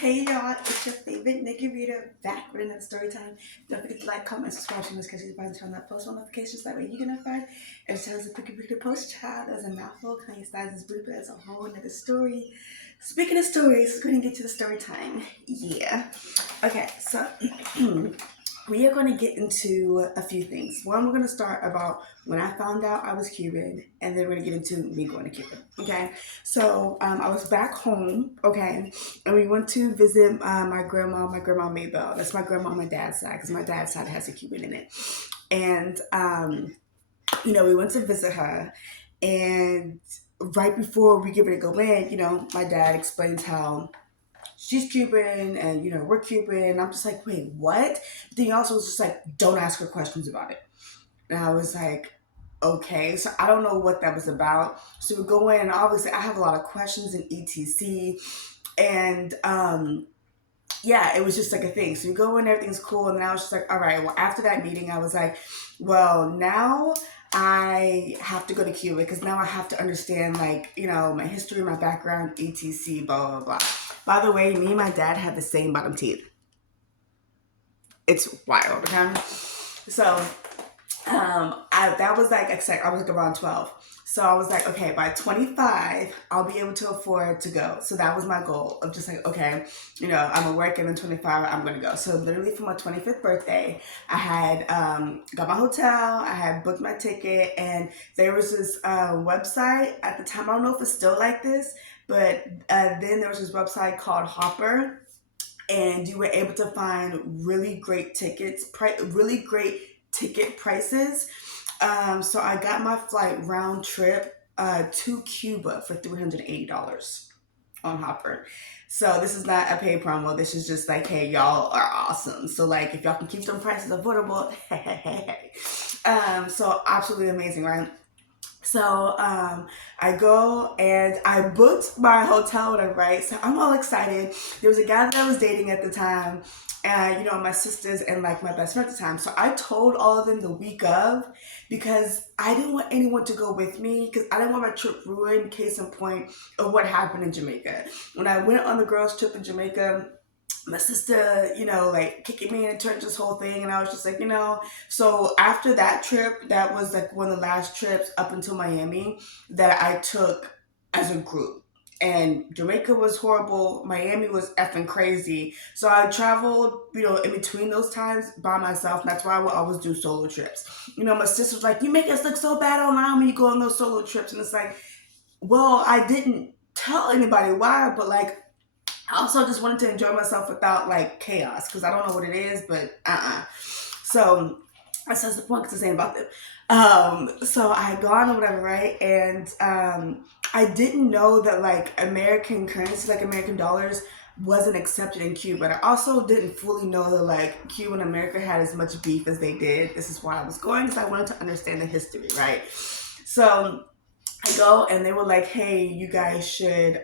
Hey y'all, it's your favorite Nikki Reader back with another story time. Don't forget to like, comment, subscribe to this because you're about to turn that post notifications. That way you can notified. Every time there's a picky post, child, there's a mouthful. Kanye Styles' blooper as a whole another story. Speaking of stories, we're going to get to the story time. Yeah. Okay, so we are going to get into a few things. One, we're going to start about when I found out I was Cuban, and then we're going to get into me going to Cuba. Okay, so I was back home. Okay, and we went to visit my grandma. My grandma Maybelle. That's my grandma on my dad's side because my dad's side has a Cuban in it. And we went to visit her, and right before we get ready to go in, my dad explains how she's Cuban and we're Cuban. And I'm just like, wait, what? But then he also was just like, don't ask her questions about it. And I was like, okay. So I don't know what that was about. So we go in, and obviously I have a lot of questions in ETC. And yeah, it was just like a thing. So we go in, everything's cool. And then I was just like, all right, well, after that meeting, I was like, well, now I have to go to Cuba because now I have to understand, like, my history, my background, etc., blah, blah, blah. By the way, me and my dad have the same bottom teeth. It's wild, okay? So, that was like, I was like around 12. So I was like, okay, by 25, I'll be able to afford to go. So that was my goal of just like, okay, I'm gonna work and then 25, I'm gonna go. So literally for my 25th birthday, I had got my hotel, I had booked my ticket, and there was this website at the time. I don't know if it's still like this, but then there was this website called Hopper, and you were able to find really great tickets, really great ticket prices. So I got my flight round trip to Cuba for $380 on Hopper. So this is not a paid promo. This is just like, hey, y'all are awesome. So like, if y'all can keep them prices affordable, hey. So absolutely amazing, right? So I go and I booked my hotel, whatever, right? So I'm all excited. There was a guy that I was dating at the time, and my sisters and like my best friend at the time. So I told all of them the week of because I didn't want anyone to go with me because I didn't want my trip ruined. Case in point of what happened in Jamaica. When I went on the girls' trip in Jamaica, my sister, like kicking me and turned this whole thing. And I was just like, So after that trip, that was like one of the last trips up until Miami that I took as a group. And Jamaica was horrible. Miami was effing crazy. So I traveled, in between those times by myself. And that's why I would always do solo trips. My sister's like, you make us look so bad online when you go on those solo trips. And it's like, well, I didn't tell anybody why, but like, I also just wanted to enjoy myself without like chaos because I don't know what it is, but So that's the point because I'm saying about them. So I had gone or whatever, right? And I didn't know that like American currency, like American dollars, wasn't accepted in Cuba. And I also didn't fully know that like Cuba and America had as much beef as they did. This is why I was going because I wanted to understand the history, right? So I go and they were like, hey, you guys should,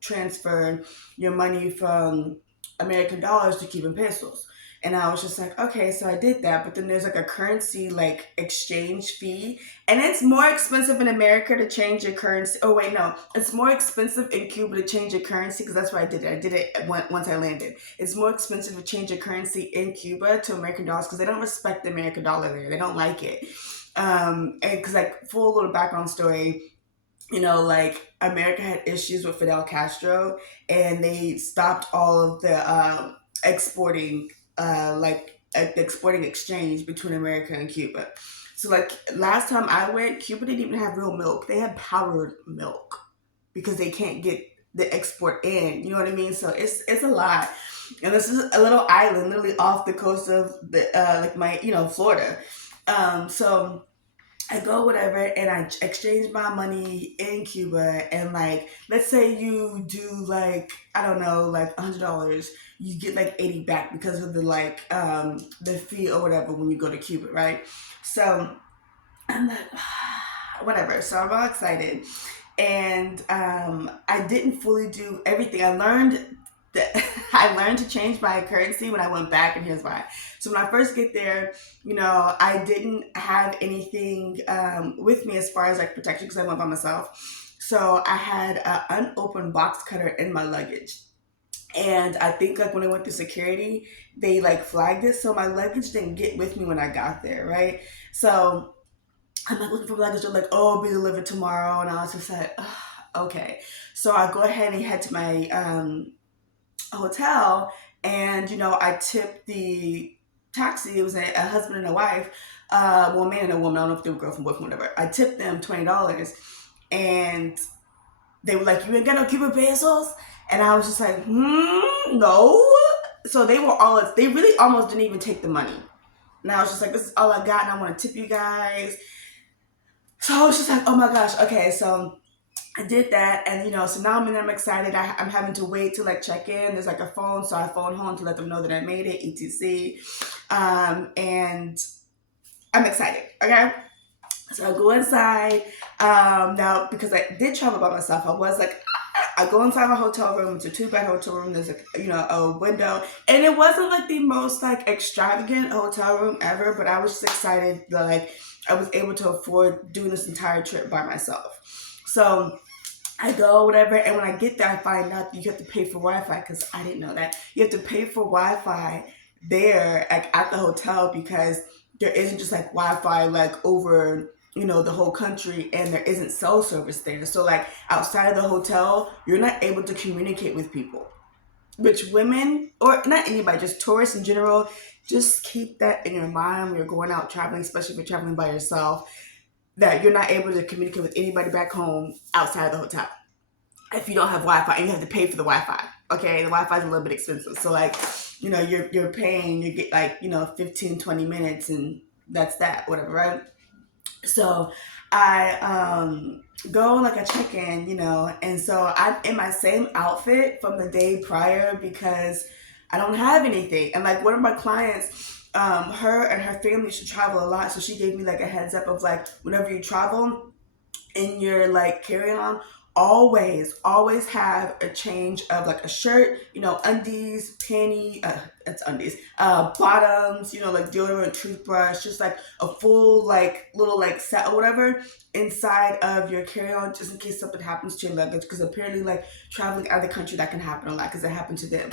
transfer your money from American dollars to Cuban pesos. And I was just like, okay, so I did that. But then there's like a currency like exchange fee. And it's more expensive in America to change your currency. Oh, wait, no. It's more expensive in Cuba to change your currency because that's why I did it. I did it once I landed. It's more expensive to change your currency in Cuba to American dollars because they don't respect the American dollar there. They don't like it. And because like full little background story, like America had issues with Fidel Castro, and they stopped all of the exporting, the exporting exchange between America and Cuba. So like last time I went, Cuba didn't even have real milk; they had powdered milk because they can't get the export in. You know what I mean? So it's a lot. And this is a little island, literally off the coast of the Florida. So I go whatever and I exchange my money in Cuba, and like let's say you do like I don't know like $100, you get like 80 back because of the fee or whatever when you go to Cuba, right? So I'm like whatever. So I'm all excited, and I didn't fully do everything. I learned that I learned to change my currency when I went back, and here's why. So when I first get there, I didn't have anything with me as far as like protection because I went by myself. So I had an unopened box cutter in my luggage. And I think like when I went through security, they like flagged it, so my luggage didn't get with me when I got there, right? So I'm like looking for luggage. They're like, oh, it'll be delivered tomorrow, and I was just like, ugh, okay. So I go ahead and head to my hotel, and I tipped the taxi. It was a husband and a wife, well, a man and a woman. I don't know if they were girlfriend, boyfriend, whatever. I tipped them $20, and they were like, "You ain't got no Cuban pesos," and I was just like, no. So they really almost didn't even take the money. And I was just like, this is all I got, and I want to tip you guys. So I was just like, oh my gosh, okay. So I did that, and so now I'm excited. I'm having to wait to like check in. There's like a phone, so I phone home to let them know that I made it, etc. And I'm excited. Okay, so I go inside. Now because I did travel by myself, I was like, I go inside my hotel room. It's a 2-bed hotel room. There's a window, and it wasn't like the most like extravagant hotel room ever, but I was just excited that like I was able to afford doing this entire trip by myself. So I go, whatever, and when I get there, I find out that you have to pay for Wi-Fi, because I didn't know that. You have to pay for Wi-Fi there, like at the hotel, because there isn't just like Wi-Fi like over, the whole country, and there isn't cell service there. So like outside of the hotel, you're not able to communicate with people. Which women, or not anybody, just tourists in general, just keep that in your mind when you're going out traveling, especially if you're traveling by yourself, that you're not able to communicate with anybody back home outside of the hotel if you don't have Wi-Fi, and you have to pay for the Wi-Fi. Okay, the Wi-Fi is a little bit expensive, so like, you're paying, you get like 15-20 minutes, and that's that, whatever, right? So I go, like, I check in, and so I'm in my same outfit from the day prior, because I don't have anything. And like one of my clients, her and her family should travel a lot, so she gave me like a heads up of like, whenever you travel in your like carry on, always have a change of like a shirt, undies, panty, that's undies, bottoms, like deodorant, toothbrush, just like a full like little like set or whatever inside of your carry on, just in case something happens to your luggage, because apparently like traveling out of the country, that can happen a lot, because it happened to them.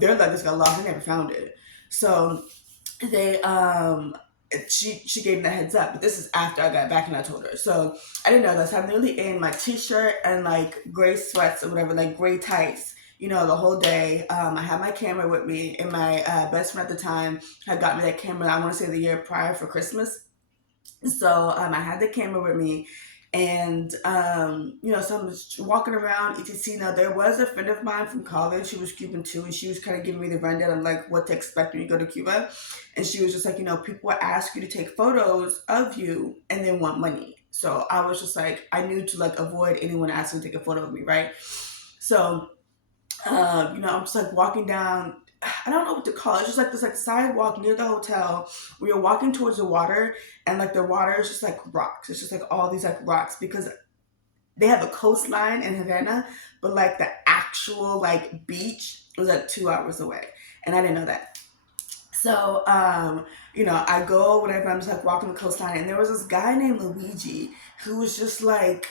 Their luggage got lost, they never found it. So they she gave me the heads up, but this is after I got back and I told her. So I didn't know this. I'm literally in my t-shirt and like gray sweats or whatever, like gray tights, the whole day. I had my camera with me, and my best friend at the time had got me that camera, I want to say the year prior, for Christmas. So I had the camera with me, and so I'm just walking around etc. Now there was a friend of mine from college who was Cuban too, and she was kind of giving me the rundown of like what to expect when you go to Cuba. And she was just like, people will ask you to take photos of you and then want money. So I was just like, I knew to like avoid anyone asking to take a photo of me, right? So I'm just like walking down, I don't know what to call it. It's just like this like sidewalk near the hotel where you're walking towards the water, and like the water is just like rocks. It's just like all these like rocks, because they have a coastline in Havana, but like the actual like beach was like 2 hours away. And I didn't know that. So, I go, whatever, I'm just like walking the coastline, and there was this guy named Luigi who was just like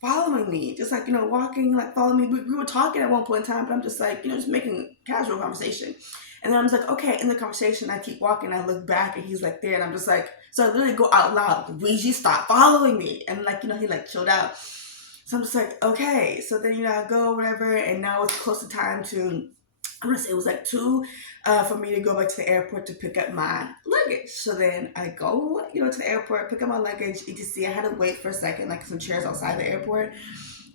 following me, just like, walking, like following me. We were talking at one point in time, but I'm just like, just making casual conversation. And then I'm just like, okay, in the conversation, I keep walking, I look back, and he's like there, and I'm just like, so I literally go out loud, Luigi, stop following me. And like, he like chilled out. So I'm just like, okay. So then, I go, whatever, and now it's close to time to, I'm gonna say it was like 2 for me to go back to the airport to pick up my luggage. So then I go, to the airport, pick up my luggage, etc. I had to wait for a second, like some chairs outside the airport.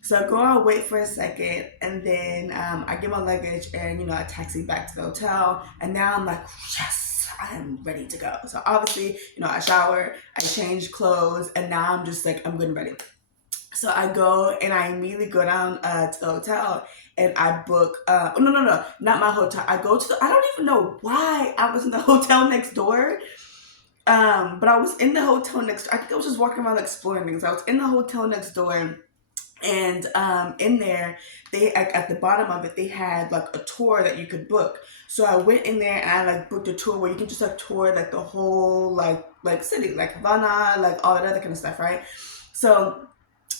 So I go out, wait for a second, and then I get my luggage, and I taxi back to the hotel. And now I'm like, yes, I am ready to go. So obviously, I shower, I change clothes, and now I'm just like, I'm good and ready. So I go, and I immediately go down to the hotel, and I book, no, not my hotel. I go to I don't even know why I was in the hotel next door. But I was in the hotel next door. I think I was just walking around exploring things. I was in the hotel next door, and in there, they at the bottom of it, they had like a tour that you could book. So I went in there, and I like booked a tour where you can just like tour like the whole like city, like Havana, like all that other kind of stuff, right? So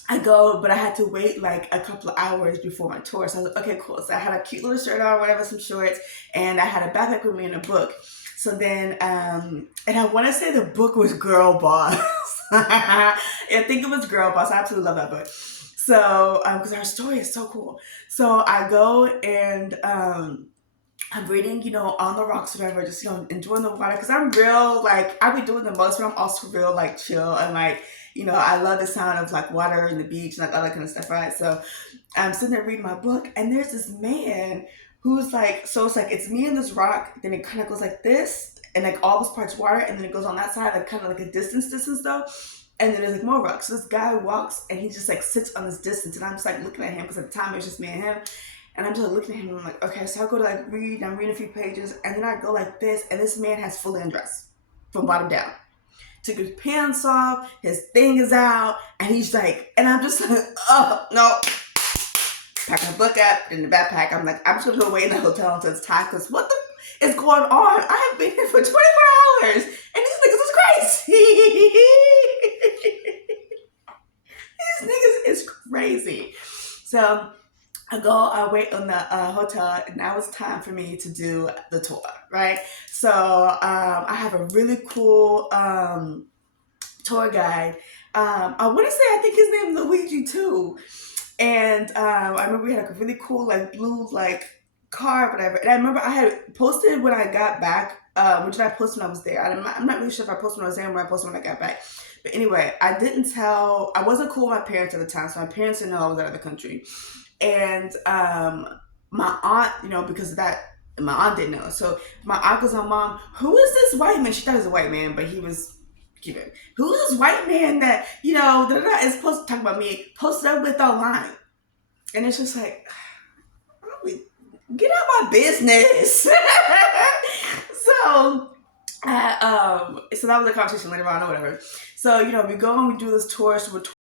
I go, but I had to wait like a couple of hours before my tour. So I was like, okay, cool. So I had a cute little shirt on, whatever, some shorts, and I had a backpack with me and a book. So then, and I want to say the book was Girl Boss. I think it was Girl Boss. I absolutely love that book. So, because her story is so cool. So I go and I'm reading, on the rocks, whatever, just, enjoying the water. Cause I'm real, like, I be doing the most, but I'm also real, like, chill. And, like, I love the sound of, like, water and the beach and, like, all that kind of stuff, right? So I'm sitting there reading my book, and there's this man who's, like, so it's, like, it's me and this rock, then it kind of goes like this, and, like, all this part's water, and then it goes on that side, like, kind of like a distance, though. And then there's, like, more rocks. So this guy walks, and he just, like, sits on this distance, and I'm just, like, looking at him, because at the time, it was just me and him. And I'm just looking at him and I'm like, okay, so I go to like read, I'm reading a few pages, and then I go like this, and this man has fully undressed from bottom down. Took his pants off, his thing is out, and he's like, and I'm just like, oh, no. Pack my book up in the backpack. I'm like, I'm just gonna go wait in the hotel until it's time, because what the is going on? I have been here for 24 hours, and these niggas is crazy. These niggas is crazy. So I wait on the hotel, and now it's time for me to do the tour, right? So I have a really cool tour guide. I want to say, I think his name is Luigi too. And I remember we had like a really cool like blue like car, whatever. And I remember I had posted when I got back. Which did I post when I was there? I'm not really sure if I posted when I was there or when I posted when I got back. But anyway, I wasn't cool with my parents at the time, so my parents didn't know I was out of the country. And my aunt, because of that, my aunt didn't know. So my aunt goes, my mom, who is this white man? She thought he was a white man, but he was Cuban. Who is this white man that, is supposed to talk about me, posted up with online? And it's just like, get out my business. So so that was a conversation later on or whatever. So, we go and we do this tour. So we're